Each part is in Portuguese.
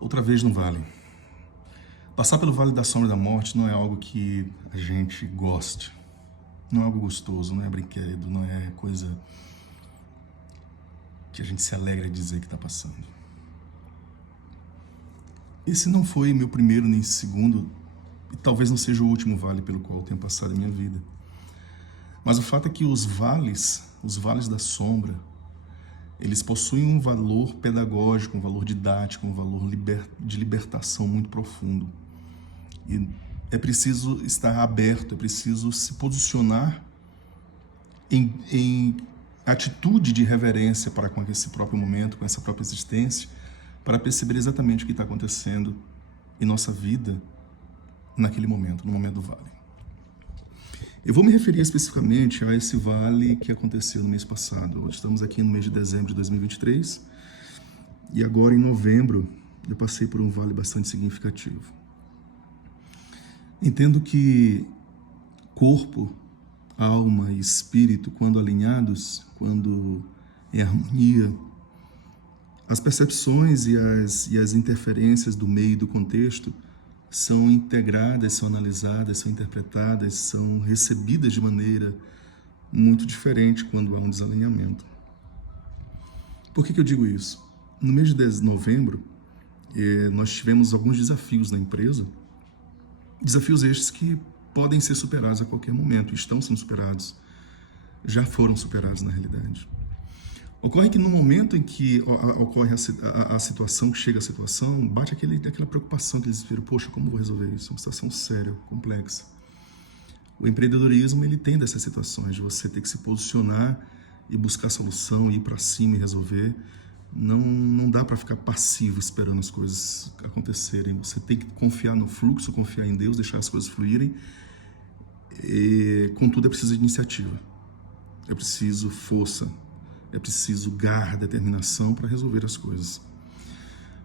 Outra vez no vale. Passar pelo vale da sombra da morte não é algo que a gente goste. Não é algo gostoso, não é brinquedo, não é coisa que a gente se alegra de dizer que está passando. Esse não foi meu primeiro nem segundo, e talvez não seja o último vale pelo qual eu tenho passado a minha vida. Mas o fato é que os vales da sombra, eles possuem um valor pedagógico, um valor didático, um valor de libertação muito profundo. E é preciso estar aberto, é preciso se posicionar em atitude de reverência para com esse próprio momento, com essa própria existência, para perceber exatamente o que está acontecendo em nossa vida naquele momento, no momento do vale. Eu vou me referir especificamente a esse vale que aconteceu no mês passado. Estamos aqui no mês de dezembro de 2023 e agora em novembro eu passei por um vale bastante significativo. Entendo que corpo, alma e espírito, quando alinhados, quando em harmonia, as percepções e as interferências do meio e do contexto são integradas, são analisadas, são interpretadas, são recebidas de maneira muito diferente quando há um desalinhamento. Por que eu digo isso? No mês de novembro, nós tivemos alguns desafios na empresa, desafios estes que podem ser superados a qualquer momento, estão sendo superados, já foram superados na realidade. Ocorre que no momento em que ocorre a situação, que chega a situação, bate aquela preocupação, aquele desespero, poxa, como vou resolver isso? É uma situação séria, complexa. O empreendedorismo, ele tem dessas situações, de você ter que se posicionar e buscar solução, ir para cima e resolver. Não dá para ficar passivo esperando as coisas acontecerem. Você tem que confiar no fluxo, confiar em Deus, deixar as coisas fluírem. Contudo, é preciso iniciativa, é preciso força, é preciso garra, determinação para resolver as coisas.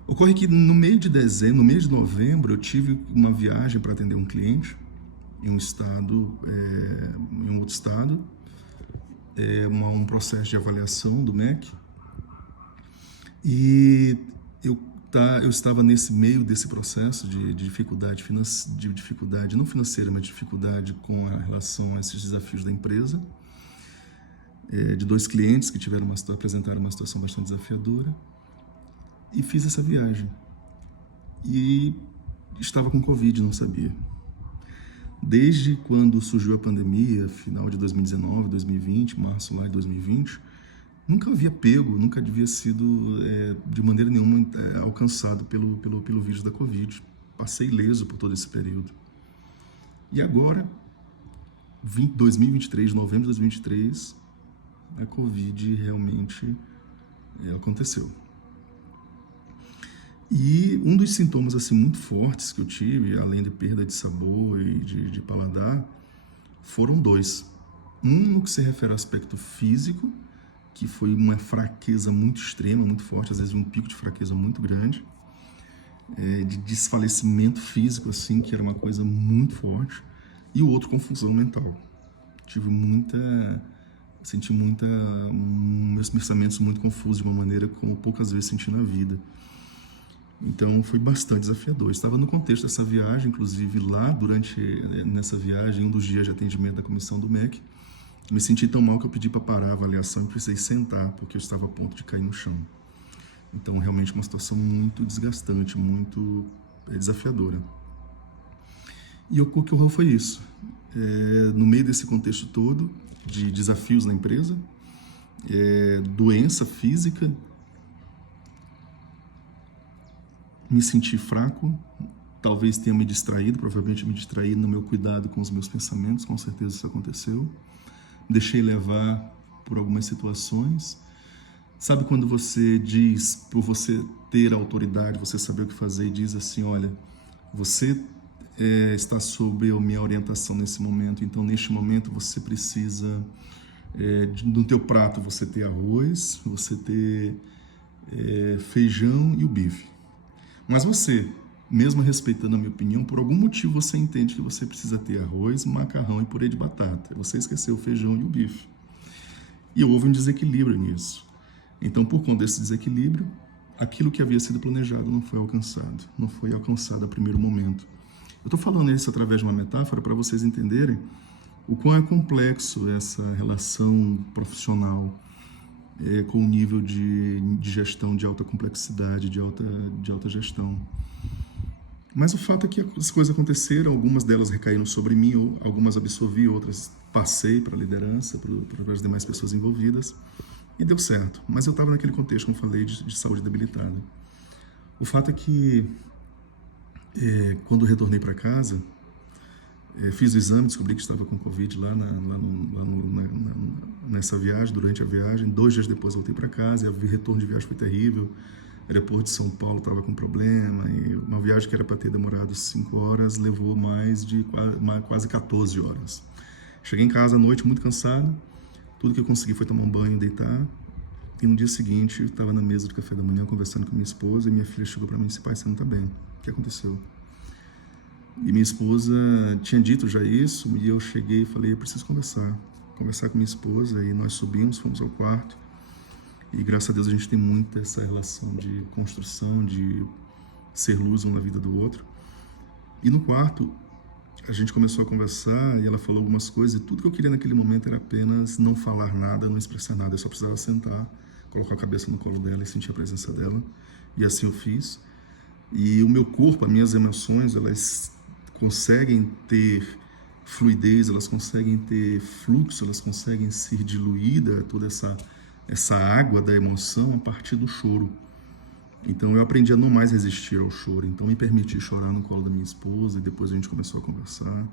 Ocorre que no mês de dezembro, no mês de novembro, eu tive uma viagem para atender um cliente em um estado, em um outro estado, um processo de avaliação do MEC. E eu estava nesse meio desse processo de dificuldade não financeira, mas dificuldade com a relação a esses desafios da empresa, de dois clientes que apresentaram uma situação bastante desafiadora, e fiz essa viagem. E estava com Covid, não sabia. Desde quando surgiu a pandemia, final de 2019, 2020, março lá de 2020, nunca havia sido de maneira nenhuma alcançado pelo vírus da Covid. Passei ileso por todo esse período. E agora, 2023, novembro de 2023, a Covid realmente aconteceu. E um dos sintomas assim muito fortes que eu tive, além de perda de sabor e de paladar, foram dois. Um no que se refere ao aspecto físico, que foi uma fraqueza muito extrema, muito forte, às vezes um pico de fraqueza muito grande, de desfalecimento físico, assim, que era uma coisa muito forte, e o outro, confusão mental. Senti meus pensamentos muito confusos, de uma maneira como poucas vezes senti na vida. Então foi bastante desafiador. Estava no contexto dessa viagem, inclusive lá, nessa viagem, um dos dias de atendimento da comissão do MEC, me senti tão mal que eu pedi para parar a avaliação e precisei sentar, porque eu estava a ponto de cair no chão. Então, realmente, uma situação muito desgastante, muito desafiadora. E o que ocorreu foi isso. No meio desse contexto todo, de desafios na empresa, doença física, me senti fraco, talvez tenha me distraído, provavelmente me distraí no meu cuidado com os meus pensamentos, com certeza isso aconteceu. Deixei levar por algumas situações. Sabe quando você diz, por você ter autoridade, você saber o que fazer, e diz assim, olha, você está sob a minha orientação nesse momento, então neste momento você precisa, no teu prato você ter arroz, você ter feijão e o bife. Mas você, mesmo respeitando a minha opinião, por algum motivo você entende que você precisa ter arroz, macarrão e purê de batata. Você esqueceu o feijão e o bife. E houve um desequilíbrio nisso. Então, por conta desse desequilíbrio, aquilo que havia sido planejado não foi alcançado a primeiro momento. Eu estou falando isso através de uma metáfora para vocês entenderem o quão é complexo essa relação profissional com o nível de gestão de alta complexidade, de alta gestão. Mas o fato é que as coisas aconteceram, algumas delas recaíram sobre mim, algumas absorvi, outras passei para a liderança, para as demais pessoas envolvidas, e deu certo. Mas eu estava naquele contexto, como falei, de saúde debilitada. O fato é que, quando retornei para casa, fiz o exame, descobri que estava com Covid nessa viagem, durante a viagem. 2 dias depois voltei para casa, e o retorno de viagem foi terrível. O aeroporto de São Paulo estava com problema, e uma viagem que era para ter demorado 5 horas levou quase 14 horas. Cheguei em casa à noite muito cansado, tudo que eu consegui foi tomar um banho, deitar, e no dia seguinte eu estava na mesa de café da manhã conversando com minha esposa, e minha filha chegou para mim e disse: pai, você não está bem, o que aconteceu? E minha esposa tinha dito já isso, e eu cheguei e falei: eu preciso conversar com minha esposa. E nós subimos, fomos ao quarto, e graças a Deus a gente tem muito essa relação de construção, de ser luz um na vida do outro. E no quarto a gente começou a conversar, e ela falou algumas coisas, e tudo que eu queria naquele momento era apenas não falar nada, não expressar nada. Eu só precisava sentar, colocar a cabeça no colo dela e sentir a presença dela, e assim eu fiz. E o meu corpo, as minhas emoções, elas conseguem ter fluidez, elas conseguem ter fluxo, elas conseguem ser diluída, toda essa água da emoção a partir do choro. Então eu aprendi a não mais resistir ao choro, então me permiti chorar no colo da minha esposa, e depois a gente começou a conversar.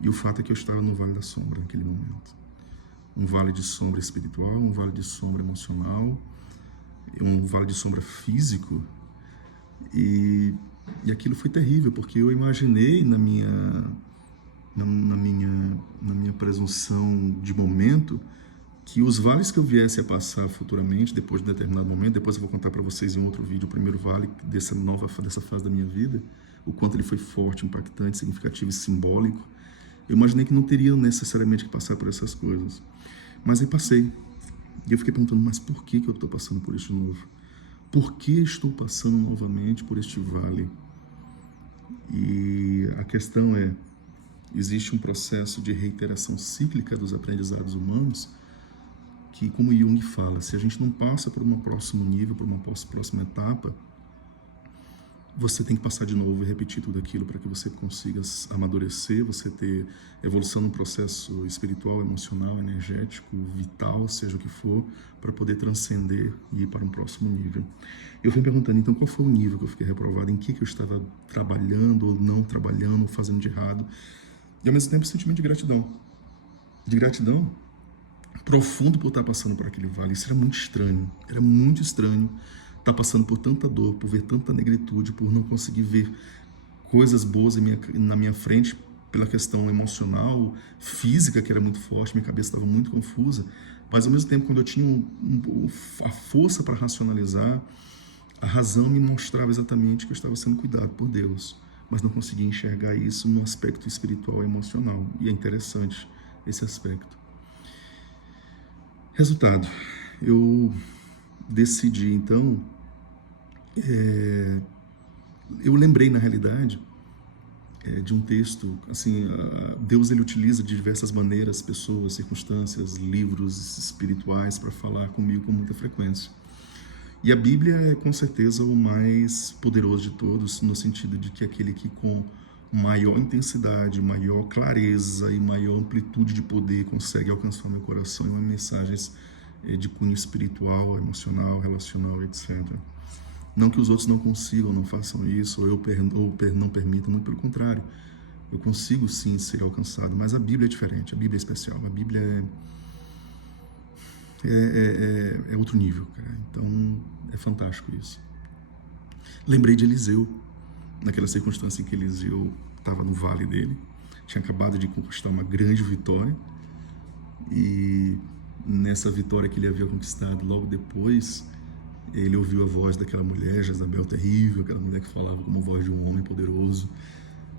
E o fato é que eu estava no vale da sombra naquele momento. Um vale de sombra espiritual, um vale de sombra emocional, um vale de sombra físico. E aquilo foi terrível, porque eu imaginei na minha presunção de momento que os vales que eu viesse a passar futuramente, depois de um determinado momento, depois eu vou contar para vocês em outro vídeo o primeiro vale dessa fase da minha vida, o quanto ele foi forte, impactante, significativo e simbólico. Eu imaginei que não teria necessariamente que passar por essas coisas, mas aí passei. E eu fiquei perguntando: mas por que eu estou passando por isso de novo? Por que estou passando novamente por este vale? E a questão é: existe um processo de reiteração cíclica dos aprendizados humanos que, como Jung fala, se a gente não passa por um próximo nível, por uma próxima etapa, você tem que passar de novo e repetir tudo aquilo para que você consiga amadurecer, você ter evolução no processo espiritual, emocional, energético, vital, seja o que for, para poder transcender e ir para um próximo nível. Eu fui me perguntando, então, qual foi o nível que eu fiquei reprovado, em que eu estava trabalhando ou não trabalhando, ou fazendo de errado, e ao mesmo tempo sentimento de gratidão profundo por estar passando por aquele vale. Isso era muito estranho estar passando por tanta dor, por ver tanta negritude, por não conseguir ver coisas boas na minha frente, pela questão emocional, física, que era muito forte, minha cabeça estava muito confusa, mas ao mesmo tempo, quando eu tinha a força para racionalizar, a razão me mostrava exatamente que eu estava sendo cuidado por Deus, mas não conseguia enxergar isso no aspecto espiritual e emocional, e é interessante esse aspecto. Resultado, eu decidi então, eu lembrei na realidade de um texto, assim, Deus ele utiliza de diversas maneiras, pessoas, circunstâncias, livros espirituais para falar comigo com muita frequência. E a Bíblia é com certeza o mais poderoso de todos, no sentido de que é aquele que com maior intensidade, maior clareza e maior amplitude de poder consegue alcançar o meu coração em mensagens de cunho espiritual, emocional, relacional, etc. Não que os outros não consigam, não façam isso, ou não permitam, muito pelo contrário. Eu consigo sim ser alcançado, mas a Bíblia é diferente, a Bíblia é especial, a Bíblia é outro nível, cara. Então é fantástico isso. Lembrei de Eliseu, naquela circunstância em que Eliseu estava no vale dele, tinha acabado de conquistar uma grande vitória, e nessa vitória que ele havia conquistado, logo depois, ele ouviu a voz daquela mulher, Jezabel terrível, aquela mulher que falava como a voz de um homem poderoso,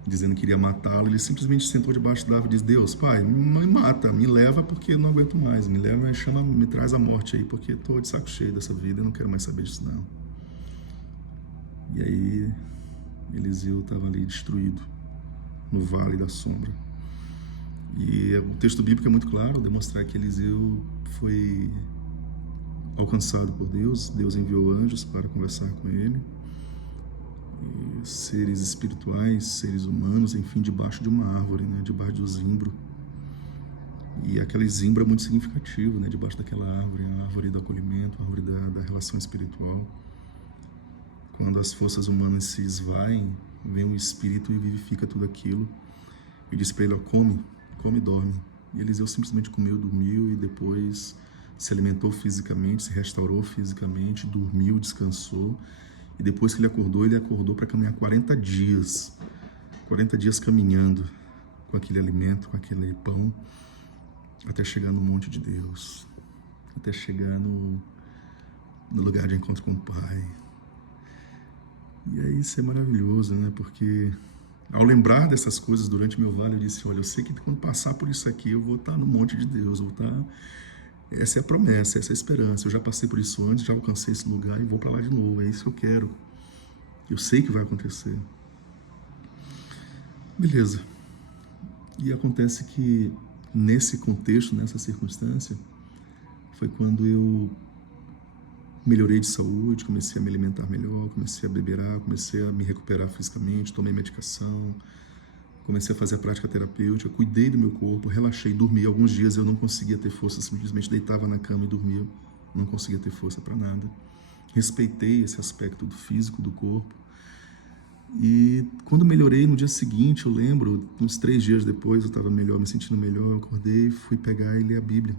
dizendo que iria matá-lo. Ele simplesmente sentou debaixo da árvore e disse: Deus, pai, me mata, me leva porque eu não aguento mais, me leva, me traz a morte aí, porque estou de saco cheio dessa vida, eu não quero mais saber disso não. E aí Eliseu estava ali destruído, no vale da sombra. E o texto bíblico é muito claro, ao demonstrar que Eliseu foi alcançado por Deus. Deus enviou anjos para conversar com ele, e seres espirituais, seres humanos, enfim, debaixo de uma árvore, né, debaixo do zimbro. E aquele zimbro é muito significativo, né, debaixo daquela árvore, a árvore do acolhimento, a árvore da relação espiritual. Quando as forças humanas se esvaem, vem um espírito e vivifica tudo aquilo. E diz para ele, ó, come e dorme. E Eliseu simplesmente comeu, dormiu, e depois se alimentou fisicamente, se restaurou fisicamente, dormiu, descansou. E depois que ele acordou para caminhar 40 dias. 40 dias caminhando com aquele alimento, com aquele pão, até chegar no monte de Deus, até chegar no lugar de encontro com o Pai. E aí isso é maravilhoso, né? Porque ao lembrar dessas coisas durante meu vale, eu disse, olha, eu sei que quando passar por isso aqui, eu vou estar no monte de Deus, eu vou estar... Essa é a promessa, essa é a esperança. Eu já passei por isso antes, já alcancei esse lugar e vou para lá de novo. É isso que eu quero. Eu sei que vai acontecer. Beleza. E acontece que nesse contexto, nessa circunstância, foi quando eu melhorei de saúde, comecei a me alimentar melhor, comecei a beber água, comecei a me recuperar fisicamente, tomei medicação, comecei a fazer a prática terapêutica, cuidei do meu corpo, relaxei, dormi. Alguns dias eu não conseguia ter força, simplesmente deitava na cama e dormia, não conseguia ter força para nada. Respeitei esse aspecto do físico, do corpo. E quando melhorei, no dia seguinte, eu lembro, uns 3 dias depois, eu estava melhor, me sentindo melhor, eu acordei, fui pegar e ler a Bíblia.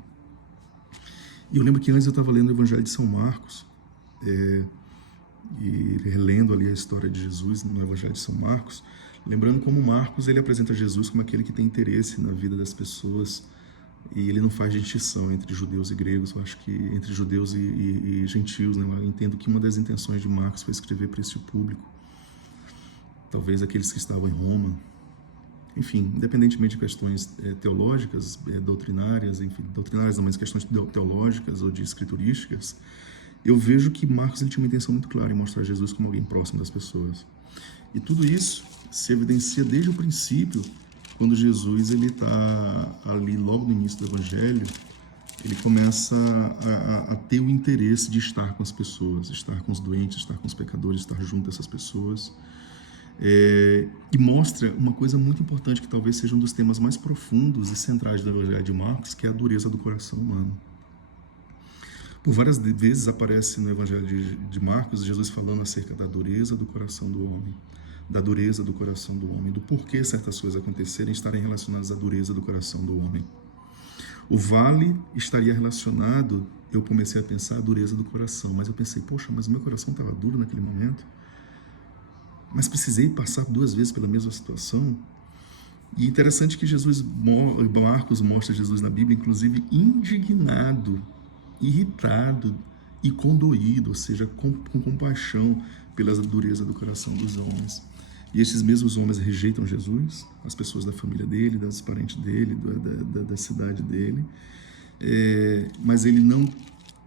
E eu lembro que antes eu estava lendo o Evangelho de São Marcos, e relendo ali a história de Jesus no Evangelho de São Marcos, lembrando como Marcos ele apresenta Jesus como aquele que tem interesse na vida das pessoas, e ele não faz distinção entre judeus e gregos. Eu acho que entre judeus e gentios, né? Eu entendo que uma das intenções de Marcos foi escrever para esse público, talvez aqueles que estavam em Roma, enfim, independentemente de questões teológicas, doutrinárias, enfim, doutrinárias não, mas questões teológicas ou de escriturísticas, eu vejo que Marcos ele tinha uma intenção muito clara em mostrar Jesus como alguém próximo das pessoas. E tudo isso se evidencia desde o princípio, quando Jesus ele está ali logo no início do Evangelho, ele começa a ter o interesse de estar com as pessoas, estar com os doentes, estar com os pecadores, estar junto a essas pessoas. E mostra uma coisa muito importante que talvez seja um dos temas mais profundos e centrais do Evangelho de Marcos, que é a dureza do coração humano. Por várias vezes aparece no Evangelho de Marcos Jesus falando acerca da dureza do coração do homem, da dureza do coração do homem, do porquê certas coisas acontecerem estarem relacionadas à dureza do coração do homem. O vale estaria relacionado, eu comecei a pensar, a dureza do coração, mas eu pensei, poxa, mas o meu coração estava duro naquele momento, mas precisei passar 2 vezes pela mesma situação. E interessante que Marcos mostra Jesus na Bíblia, inclusive indignado, irritado e condoído, ou seja, com compaixão pela dureza do coração dos homens. E esses mesmos homens rejeitam Jesus, as pessoas da família dele, das parentes dele, da cidade dele, mas ele não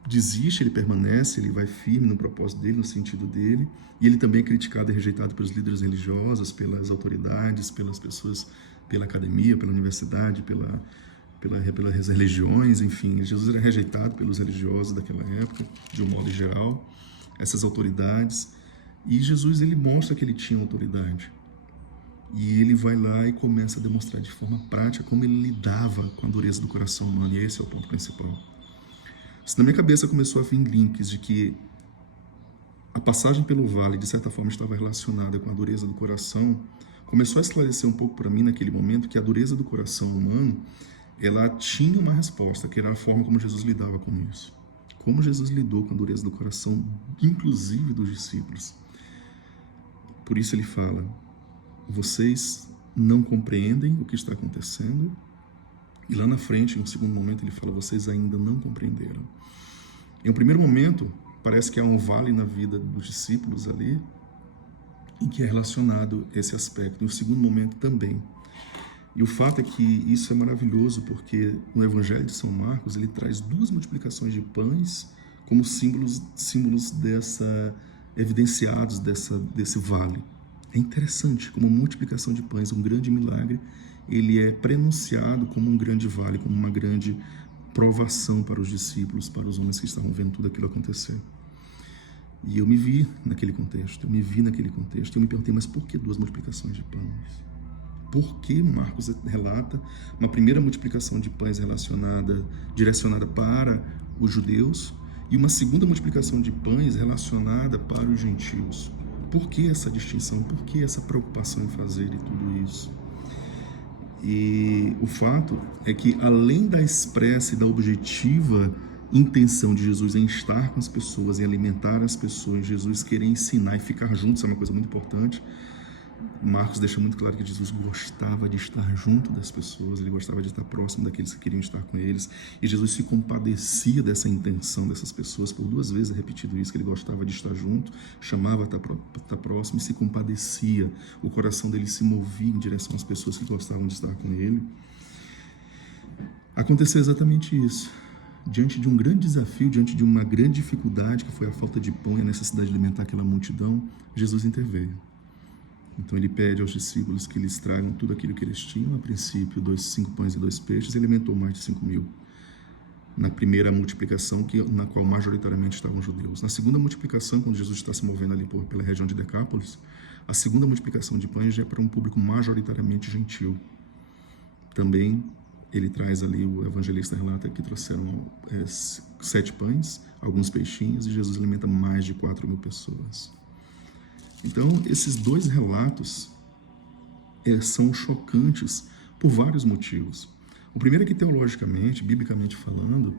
desiste, ele permanece, ele vai firme no propósito dele, no sentido dele, e ele também é criticado e rejeitado pelos líderes religiosos, pelas autoridades, pelas pessoas, pela academia, pela universidade, pelas religiões, enfim. Jesus era rejeitado pelos religiosos daquela época, de um modo geral, essas autoridades, e Jesus ele mostra que ele tinha autoridade, e ele vai lá e começa a demonstrar de forma prática como ele lidava com a dureza do coração humano, e esse é o ponto principal. Se na minha cabeça começou a vir links de que a passagem pelo vale, de certa forma, estava relacionada com a dureza do coração, começou a esclarecer um pouco para mim naquele momento que a dureza do coração humano, ela tinha uma resposta, que era a forma como Jesus lidava com isso. Como Jesus lidou com a dureza do coração, inclusive dos discípulos. Por isso ele fala, vocês não compreendem o que está acontecendo. E lá na frente, em um segundo momento, ele fala, vocês ainda não compreenderam. Em um primeiro momento, parece que há um vale na vida dos discípulos ali, em que é relacionado esse aspecto. Em um segundo momento também. E o fato é que isso é maravilhoso, porque no Evangelho de São Marcos, ele traz 2 multiplicações de pães como símbolos evidenciados desse vale. É interessante como a multiplicação de pães, um grande milagre, ele é prenunciado como um grande vale, como uma grande provação para os discípulos, para os homens que estavam vendo tudo aquilo acontecer. E eu me vi naquele contexto, eu me perguntei, mas por que 2 multiplicações de pães? Por que Marcos relata uma primeira multiplicação de pães direcionada para os judeus e uma segunda multiplicação de pães relacionada para os gentios? Por que essa distinção? Por que essa preocupação em fazer tudo isso? E o fato é que, além da expressa e da objetiva intenção de Jesus em estar com as pessoas, em alimentar as pessoas, Jesus querer ensinar e ficar juntos, é uma coisa muito importante. Marcos deixa muito claro que Jesus gostava de estar junto das pessoas, ele gostava de estar próximo daqueles que queriam estar com eles, e Jesus se compadecia dessa intenção dessas pessoas. Por 2 vezes é repetido isso, que ele gostava de estar junto, chamava para estar próximo e se compadecia. O coração dele se movia em direção às pessoas que gostavam de estar com ele. Aconteceu exatamente isso. Diante de um grande desafio, diante de uma grande dificuldade, que foi a falta de pão e a necessidade de alimentar aquela multidão, Jesus interveio. Então ele pede aos discípulos que eles tragam tudo aquilo que eles tinham. A princípio, 5 pães e 2 peixes, e alimentou mais de 5.000. Na primeira multiplicação, na qual majoritariamente estavam judeus. Na segunda multiplicação, quando Jesus está se movendo ali pela região de Decápolis, a segunda multiplicação de pães já é para um público majoritariamente gentil. Também ele traz ali, o evangelista relata que trouxeram 7 pães, alguns peixinhos, e Jesus alimenta mais de 4.000 pessoas. Então, esses 2 relatos são chocantes por vários motivos. O primeiro é que, teologicamente, biblicamente falando,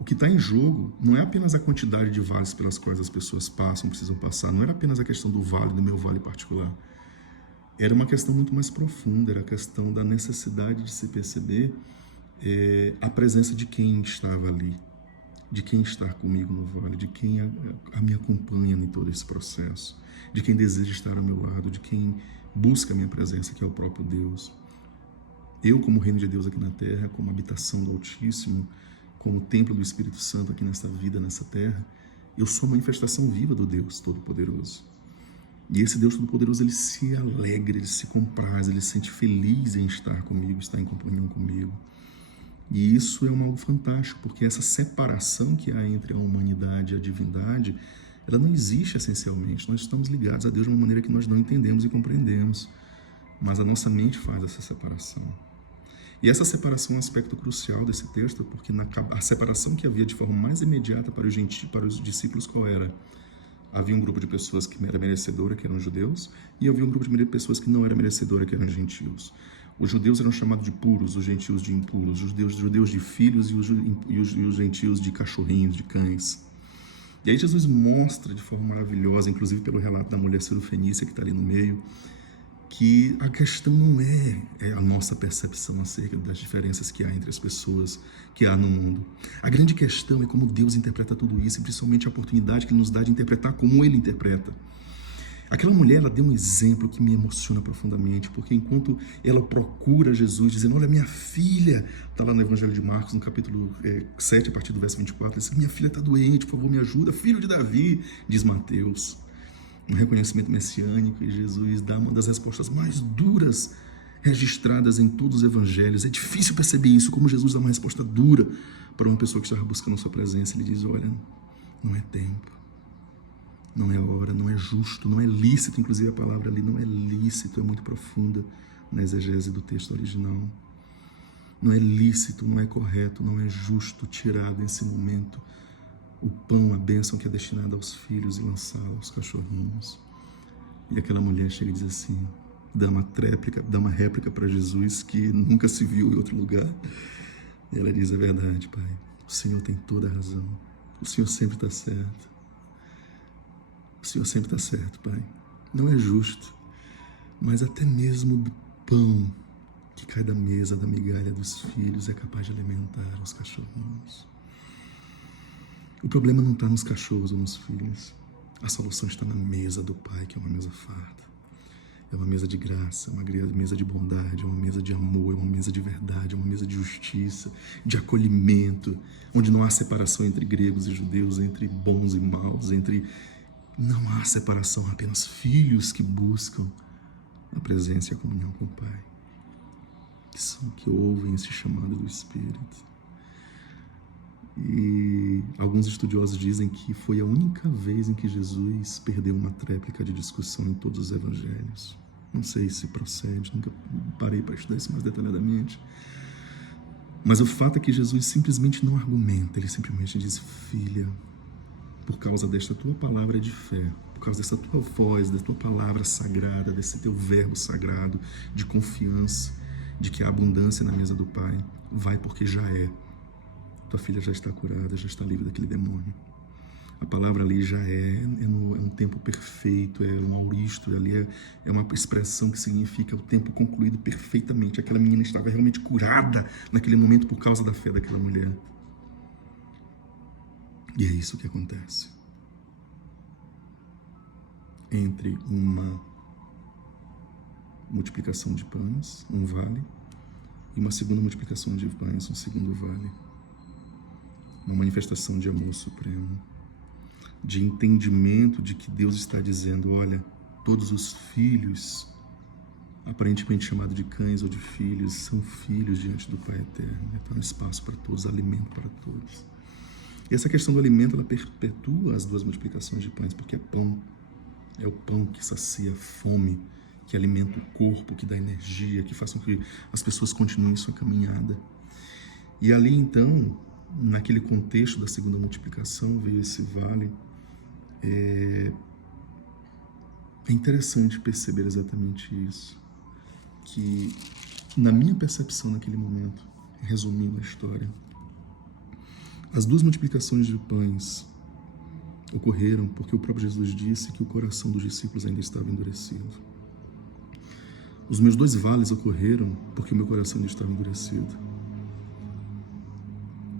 o que está em jogo não é apenas a quantidade de vales pelas quais as pessoas precisam passar, não era apenas a questão do vale, do meu vale particular. Era uma questão muito mais profunda, era a questão da necessidade de se perceber a presença de quem estava ali, de quem está comigo no vale, de quem me acompanha em todo esse processo, de quem deseja estar ao meu lado, de quem busca a minha presença, que é o próprio Deus. Eu, como reino de Deus aqui na terra, como habitação do Altíssimo, como templo do Espírito Santo aqui nessa vida, nessa terra, eu sou uma manifestação viva do Deus Todo-Poderoso. E esse Deus Todo-Poderoso, ele se alegra, ele se compraz, ele se sente feliz em estar comigo, estar em comunhão comigo. E isso é algo fantástico, porque essa separação que há entre a humanidade e a divindade, ela não existe essencialmente. Nós estamos ligados a Deus de uma maneira que nós não entendemos e compreendemos, mas a nossa mente faz essa separação. E essa separação é um aspecto crucial desse texto, porque a separação que havia de forma mais imediata para os discípulos, qual era? Havia um grupo de pessoas que era merecedora, que eram judeus, e havia um grupo de pessoas que não era merecedora, que eram gentios. Os judeus eram chamados de puros, os gentios de impuros, os judeus de filhos e os gentios de cachorrinhos, de cães. E aí Jesus mostra de forma maravilhosa, inclusive pelo relato da mulher sirofenícia que está ali no meio, que a questão não é a nossa percepção acerca das diferenças que há entre as pessoas que há no mundo. A grande questão é como Deus interpreta tudo isso, e principalmente a oportunidade que Ele nos dá de interpretar como Ele interpreta. Aquela mulher, ela deu um exemplo que me emociona profundamente, porque enquanto ela procura Jesus, dizendo, olha, minha filha, está lá no Evangelho de Marcos, no capítulo 7, a partir do verso 24, ela diz, minha filha está doente, por favor, me ajuda, filho de Davi, diz Mateus. Um reconhecimento messiânico, e Jesus dá uma das respostas mais duras registradas em todos os evangelhos. É difícil perceber isso, como Jesus dá uma resposta dura para uma pessoa que estava buscando a sua presença. Ele diz, olha, não é tempo, não é hora, não é justo, não é lícito, inclusive a palavra ali não é lícito, é muito profunda na exegese do texto original. Não é lícito, não é correto, não é justo tirar desse momento o pão, a bênção que é destinada aos filhos e lançá-la aos cachorrinhos. E aquela mulher chega e diz assim, dá uma réplica para Jesus que nunca se viu em outro lugar. E ela diz, é verdade, Pai, o Senhor tem toda a razão, o Senhor sempre está certo. O Senhor sempre está certo, Pai. Não é justo, mas até mesmo do pão que cai da mesa, da migalha dos filhos, é capaz de alimentar os cachorrinhos. O problema não está nos cachorros ou nos filhos. A solução está na mesa do Pai, que é uma mesa farta. É uma mesa de graça, uma mesa de bondade, é uma mesa de amor, é uma mesa de verdade, é uma mesa de justiça, de acolhimento, onde não há separação entre gregos e judeus, entre bons e maus, não há separação, há apenas filhos que buscam a presença e a comunhão com o Pai, que ouvem esse chamado do Espírito. E alguns estudiosos dizem que foi a única vez em que Jesus perdeu uma tréplica de discussão em todos os evangelhos. Não sei se procede, nunca parei para estudar isso mais detalhadamente. Mas o fato é que Jesus simplesmente não argumenta, ele simplesmente diz: filha, por causa desta tua palavra de fé, por causa dessa tua voz, da tua palavra sagrada, desse teu verbo sagrado de confiança, de que há abundância na mesa do Pai, vai porque já é. Tua filha já está curada, já está livre daquele demônio. A palavra ali já é um tempo perfeito, é um auristo, ali é uma expressão que significa o tempo concluído perfeitamente. Aquela menina estava realmente curada naquele momento por causa da fé daquela mulher. E é isso que acontece. Entre uma multiplicação de pães, um vale, e uma segunda multiplicação de pães, um segundo vale. Uma manifestação de amor supremo, de entendimento de que Deus está dizendo: olha, todos os filhos, aparentemente chamados de cães ou de filhos, são filhos diante do Pai Eterno. Então, espaço para todos, alimento para todos. E essa questão do alimento, ela perpetua as duas multiplicações de pães, porque é pão. É o pão que sacia a fome, que alimenta o corpo, que dá energia, que faz com que as pessoas continuem sua caminhada. E ali, então, naquele contexto da segunda multiplicação, veio esse vale. É interessante perceber exatamente isso, que na minha percepção naquele momento, resumindo a história, as duas multiplicações de pães ocorreram porque o próprio Jesus disse que o coração dos discípulos ainda estava endurecido. Os meus dois vales ocorreram porque o meu coração ainda estava endurecido.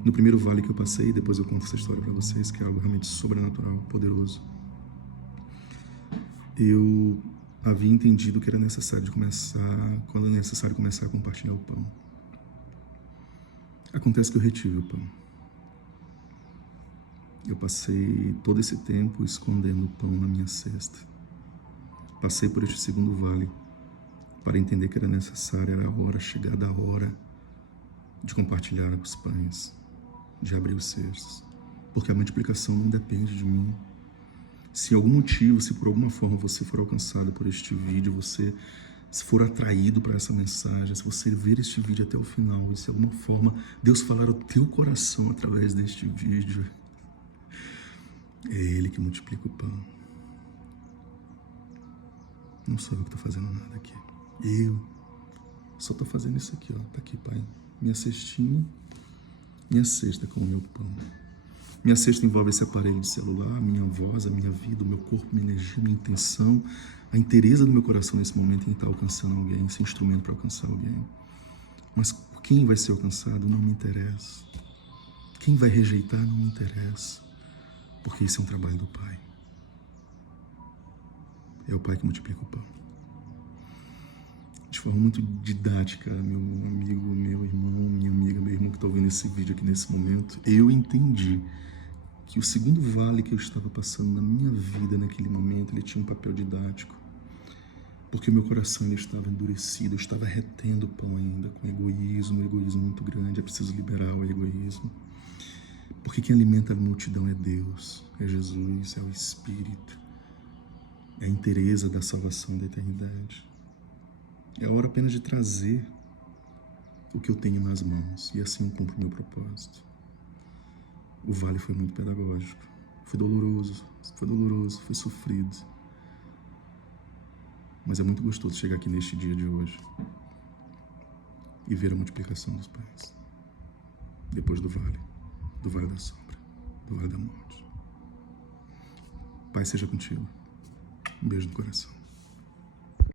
No primeiro vale que eu passei, depois eu conto essa história para vocês, que é algo realmente sobrenatural, poderoso, eu havia entendido que era necessário quando é necessário começar a compartilhar o pão. Acontece que eu retive o pão. Eu passei todo esse tempo escondendo o pão na minha cesta. Passei por este segundo vale para entender que era necessário, era a hora, chegada a hora de compartilhar os pães, de abrir os cestos, porque a multiplicação não depende de mim. Se algum motivo, se por alguma forma você for alcançado por este vídeo, você se for atraído para essa mensagem, se você ver este vídeo até o final, e se de alguma forma Deus falar ao teu coração através deste vídeo, é Ele que multiplica o pão. Não sou eu que estou fazendo nada aqui. Eu só estou fazendo isso aqui, ó. Tá aqui, Pai. Minha cestinha, minha cesta com o meu pão. Minha cesta envolve esse aparelho de celular, minha voz, a minha vida, o meu corpo, minha energia, minha intenção, a inteireza do meu coração nesse momento em estar alcançando alguém, esse instrumento para alcançar alguém. Mas quem vai ser alcançado não me interessa. Quem vai rejeitar não me interessa. Porque isso é um trabalho do Pai. É o Pai que multiplica o pão. De forma muito didática, meu amigo, meu irmão, minha amiga, meu irmão que está ouvindo esse vídeo aqui nesse momento, eu entendi que o segundo vale que eu estava passando na minha vida naquele momento, ele tinha um papel didático. Porque o meu coração ainda estava endurecido, eu estava retendo o pão ainda, com egoísmo, um egoísmo muito grande, é preciso liberar o egoísmo. Porque quem alimenta a multidão é Deus, é Jesus, é o Espírito, é a inteireza da salvação e da eternidade. É a hora apenas de trazer o que eu tenho nas mãos, e assim eu cumpro o meu propósito. O vale foi muito pedagógico, foi doloroso, foi sofrido. Mas é muito gostoso chegar aqui neste dia de hoje e ver a multiplicação dos pães. Depois do vale da sombra, do vale da morte. Pai seja contigo. Um beijo no coração.